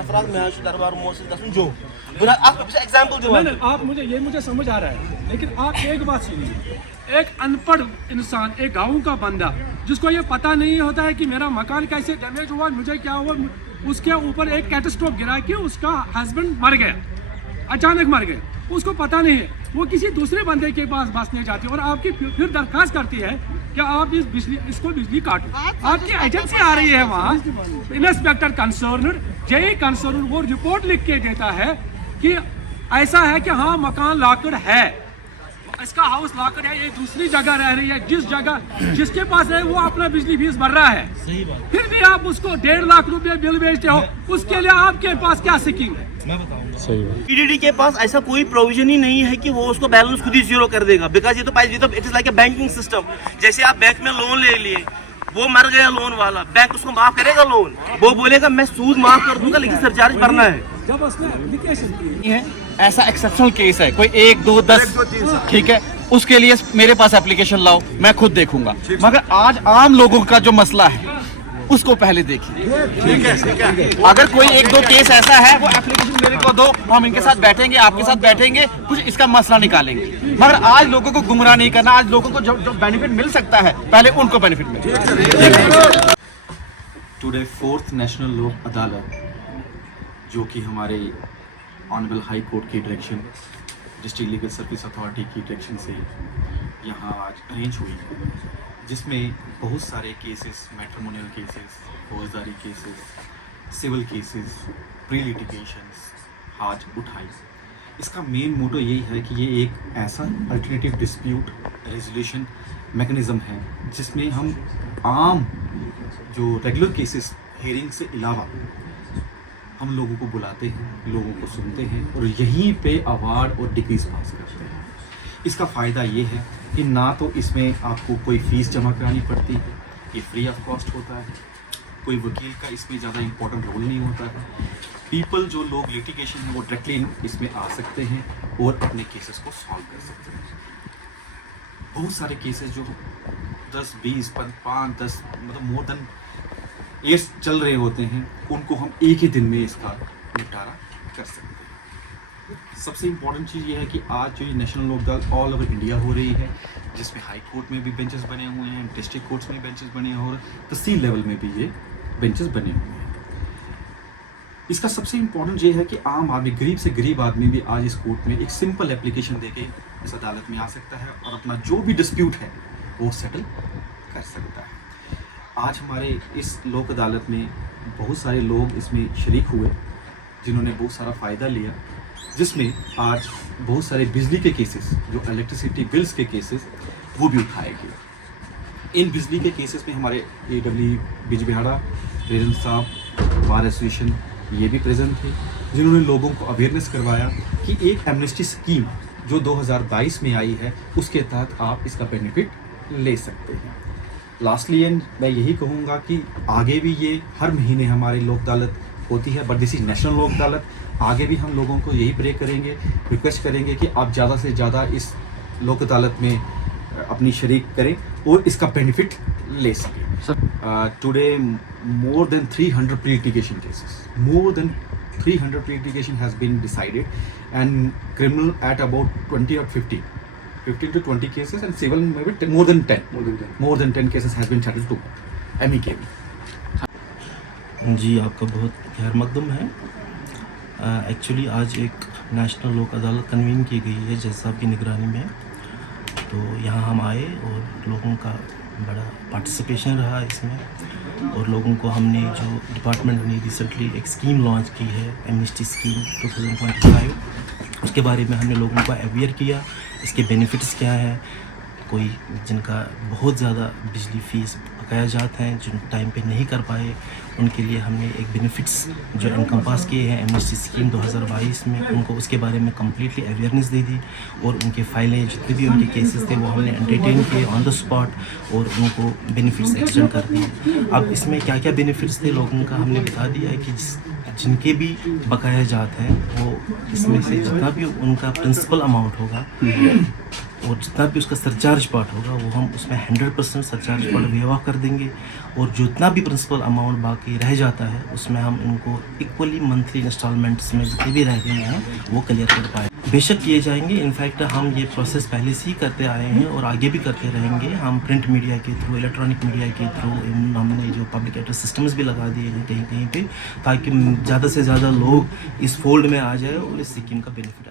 नफरात में दरबार मोहसिन दसन जो बुरा आप एग्जांपल दो। नहीं आप मुझे समझ आ रहा है, लेकिन आप एक बात सुनिए, एक अनपढ़ इंसान, एक गाँव का बंदा जिसको ये पता नहीं होता है कि मेरा मकान कैसे डैमेज हुआ, मुझे क्या हुआ, उसके ऊपर एक कैटास्ट्रोफ गिरा कि उसका हस्बैंड मर गया, अचानक मर गया, उसको पता नहीं है, वो किसी दूसरे बंदे के पास बसने जाती है और आपकी फिर दरखास्त करती है कि आप इसको बिजली काटो। आपकी एजेंसी आ रही है वहाँ, इंस्पेक्टर कंसर्न, जेई कंसर्न, वो रिपोर्ट लिख के देता है कि ऐसा है कि हाँ मकान लाकर है, इसका हाउस लाकर है, ये दूसरी जगह रह रही है, जिस जगह जिसके पास है वो अपना बिजली फीस भर रहा है। सही बात। फिर भी आप उसको 1.5 लाख रुपए बिल भेजते हो, उसके लिए आपके पास क्या सीकिंग है? मैं बताऊंगा। सही बात। पीडीडी के पास ऐसा कोई प्रोविजन ही नहीं है कि वो उसको बैलेंस खुद ही जीरो कर देगा, बिकॉज ये तो it is like a banking system. जैसे आप बैंक में लोन ले लिए, वो मर गया लोन वाला, बैंक उसको माफ करेगा लोन, वो बोलेगा मैं सूद माफ कर दूंगा लेकिन सरचार्ज भरना है। जब उसने एप्लीकेशन की है ऐसा एक्सेप्शनल केस है, कोई 1 2 10 ठीक है, उसके लिए मेरे पास एप्लीकेशन लाओ, मैं खुद देखूंगा। मगर आज आम लोगों का जो मसला है उसको पहले देखिए। ठीक है। अगर कोई 1 2 केस ऐसा है, वो एप्लीकेशन मेरे को दो, हम इनके साथ बैठेंगे, आपके साथ बैठेंगे, कुछ इसका मसला निकालेंगे। मगर आज लोगों को गुमराह नहीं करना, आज लोगों को जो बेनिफिट मिल सकता है पहले उनको बेनिफिट मिले। टुडे 4th नेशनल लोक अदालत जो कि हमारे ऑनरेबल हाई कोर्ट की direction, district legal service authority की डायरेक्शन से यहाँ आज अरेंज हुई है, जिसमें बहुत सारे केसेस, मैट्रिमोनियल केसेस, फौजदारी cases, civil cases, pre litigations आज उठाई। इसका मेन मोटो यही है कि ये एक ऐसा अल्टरनेटिव डिस्प्यूट रेजोल्यूशन मैकेनिज़्म है जिसमें हम आम जो रेगुलर केसेस हेयरिंग से अलावा हम लोगों को बुलाते हैं, लोगों को सुनते हैं और यहीं पे अवार्ड और डिग्रीज पास करते हैं। इसका फ़ायदा ये है कि ना तो इसमें आपको कोई फ़ीस जमा करानी पड़ती, ये फ्री ऑफ कॉस्ट होता है, कोई वकील का इसमें ज़्यादा इम्पोर्टेंट रोल नहीं होता है। पीपल जो लोग लिटिगेशन है वो डायरेक्टली इसमें आ सकते हैं और अपने केसेस को सॉल्व कर सकते हैं। बहुत सारे केसेस जो 10 20 5 10 मतलब मोर देन ईयर्स चल रहे होते हैं, उनको हम एक ही दिन में इसका निपटारा कर सकते हैं। सबसे इम्पॉर्टेंट चीज़ ये है कि आज जो ये नेशनल लोक अदालत ऑल ओवर इंडिया हो रही है, जिसमें हाई कोर्ट में भी बेंचेस बने हुए हैं, डिस्ट्रिक्ट कोर्ट्स में बेंचेस बने हुए हैं, तहसील लेवल में भी ये बेंचेस बने हुए हैं। इसका सबसे इम्पॉर्टेंट ये है कि आम आदमी, गरीब से गरीब आदमी भी आज इस कोर्ट में एक सिंपल एप्लीकेशन देके इस अदालत में आ सकता है और अपना जो भी डिस्प्यूट है वो सेटल कर सकता है। आज हमारे इस लोक अदालत में बहुत सारे लोग इसमें शरीक हुए जिन्होंने बहुत सारा फ़ायदा लिया, जिसमें आज बहुत सारे बिजली के केसेस, जो इलेक्ट्रिसिटी बिल्स के केसेस, वो भी उठाए गए। इन बिजली के केसेस में हमारे AW बिजबिहाड़ा प्रेजेंट साहब, बार एसोसिएशन ये भी प्रेजेंट थे, जिन्होंने लोगों को अवेयरनेस करवाया कि एक एमनेस्टी स्कीम जो 2022 में आई है उसके तहत आप इसका बेनिफिट ले सकते हैं। लास्टली एंड मैं यही कहूँगा कि आगे भी ये हर महीने हमारी लोक अदालत होती है, बट दिस इज नेशनल लोक अदालत। आगे भी हम लोगों को यही प्रे करेंगे, रिक्वेस्ट करेंगे कि आप ज़्यादा से ज़्यादा इस लोक अदालत में अपनी शरीक करें और इसका बेनिफिट ले सकें। Today more than 300 pre-litigation cases, more than 300 pre-litigation has been decided, and criminal at about 20 or 15 to 20 cases, and civil maybe more than 10 cases has been settled to amicably. जी आपका बहुत खैर मकदम है। एक्चुअली आज एक national लोक अदालत convene की गई है जज साहब की निगरानी में, तो यहाँ हम आए और लोगों का बड़ा पार्टिसिपेशन रहा इसमें, और लोगों को हमने जो डिपार्टमेंट ने रिसेंटली एक स्कीम लॉन्च की है, एमनेस्टी स्कीम 2025, उसके बारे में हमने लोगों को अवेयर किया, इसके बेनिफिट्स क्या हैं। कोई जिनका बहुत ज़्यादा बिजली फ़ीस बकाया जाते हैं, जिन टाइम पे नहीं कर पाए, उनके लिए हमने एक बेनिफिट्स जो इनकम्पास किए हैं एमनेस्टी स्कीम 2022 में, उनको उसके बारे में कम्प्लीटली अवेयरनेस दे दी, और उनके फाइलें जितने भी उनके केसेस थे वो हमने एंटरटेन किए ऑन द स्पॉट और उनको बेनिफिट्स एक्सटेंड कर दिए। अब इसमें क्या क्या बेनिफिट्स थे लोगों का हमने बता दिया है कि जिनके भी बकाया जात हैं वो इसमें से जितना भी उनका प्रिंसिपल अमाउंट होगा और जितना भी उसका सरचार्ज पार्ट होगा वो हम उसमें 100% सरचार्ज पार्ट वेव ऑफ कर देंगे, और जितना भी प्रिंसिपल अमाउंट बाकी रह जाता है उसमें हम इनको इक्वली मंथली इंस्टॉलमेंट्स में जितने भी रह गए हैं वो क्लियर कर पाए। बेशक किए जाएंगे, इनफैक्ट हम ये प्रोसेस पहले से ही करते आए हैं और आगे भी करते रहेंगे। हम प्रिंट मीडिया के थ्रू, इलेक्ट्रॉनिक मीडिया के थ्रू हमने जो पब्लिक एड्रेस सिस्टम्स भी लगा दिए हैं कहीं कहीं पे, ताकि ज़्यादा से ज़्यादा लोग इस फोल्ड में आ जाए और इस स्कीम का बेनिफिट